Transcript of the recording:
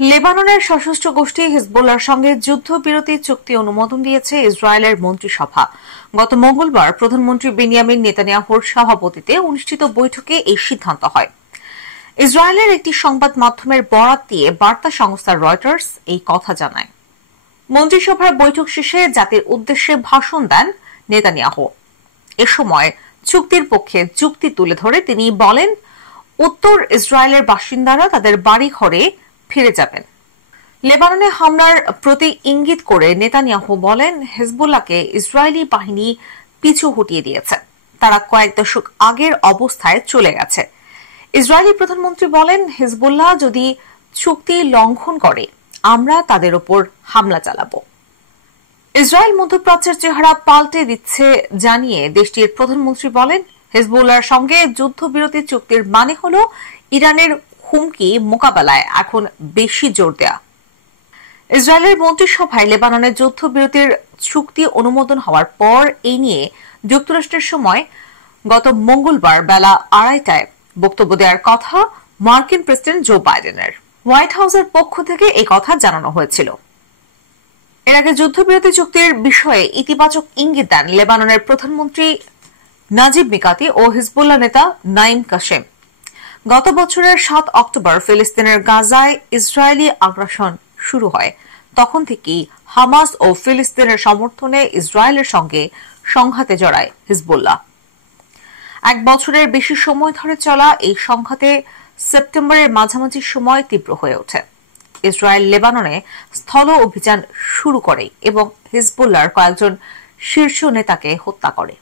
লেবাননের সশস্ত্র গোষ্ঠী হিজবুল্লাহর সঙ্গে যুদ্ধবিরতি চুক্তি অনুমোদন দিয়েছে ইসরায়েলের মন্ত্রিসভা। গত মঙ্গলবার প্রধানমন্ত্রী বেনিয়ামিন নেতানিয়াহুর সভাপতিত্বে অনুষ্ঠিত বৈঠকে এই সিদ্ধান্ত হয়। ইসরায়েলের একটি সংবাদ মাধ্যমের বরাত দিয়ে বার্তা সংস্থা রয়টার্স এই কথা জানায়। মন্ত্রিসভার বৈঠক শেষে জাতির উদ্দেশ্যে ভাষণ দেন নেতানিয়াহু। এ সময় চুক্তির পক্ষে যুক্তি তুলে ধরে তিনি বলেন, উত্তর ইসরায়েলের বাসিন্দারা তাদের বাড়ি ঘরে ফিরে যাবেন। লেবাননে হামলার প্রতি ইঙ্গিত করে নেতানিয়াহু বলেন, হিজবুল্লাহকে ইসরায়েলি বাহিনী পিছু হটিয়ে দিয়েছে, তারা কয়েক দশক আগের অবস্থায় চলে গেছে। ইসরায়েলি প্রধানমন্ত্রী বলেন, হিজবুল্লাহ যদি চুক্তি লঙ্ঘন করে আমরা তাদের উপর হামলা চালাব। ইসরায়েল মধ্যপ্রাচ্যের চেহারা পাল্টে দিচ্ছে জানিয়ে দেশটির প্রধানমন্ত্রী বলেন, হিজবুল্লাহর সঙ্গে যুদ্ধবিরতি চুক্তির মানে হল ইরানের হুমকি মোকাবেলায় এখন বেশি জোর দেয়া। ইসরায়েলের মন্ত্রিসভায় লেবাননের যুদ্ধবিরতির চুক্তি অনুমোদন হওয়ার পর এই নিয়ে যুক্তরাষ্ট্রের সময় গত মঙ্গলবার বেলা 2:30টায় বক্তব্য দেওয়ার কথা মার্কিন প্রেসিডেন্ট জো বাইডেনের। হোয়াইট হাউসের পক্ষ থেকে এই কথা জানানো হয়েছিল। এর আগে যুদ্ধবিরতি চুক্তির বিষয়ে ইতিবাচক ইঙ্গিত দেন লেবাননের প্রধানমন্ত্রী নাজিব মিকাতি ও হিজবুল্লাহ নেতা নাইম কাশেম। গত বছরের 7 অক্টোবর ফিলিস্তিনের গাজায় ইসরায়েলি আগ্রাসন শুরু হয়, তখন থেকেই হামাস ও ফিলিস্তিনের সমর্থনে ইসরায়েলের সঙ্গে সংঘাতে জড়ায় হিজবুল্লাহ। 1 বছরের বেশি সময় ধরে চলা এই সংঘাতে সেপ্টেম্বরের মাঝামাঝি সময় তীব্র হয়ে ওঠে। ইসরায়েল লেবাননে স্থল অভিযান শুরু করে এবং হিজবুল্লাহর কয়েকজন শীর্ষ নেতাকে হত্যা করে।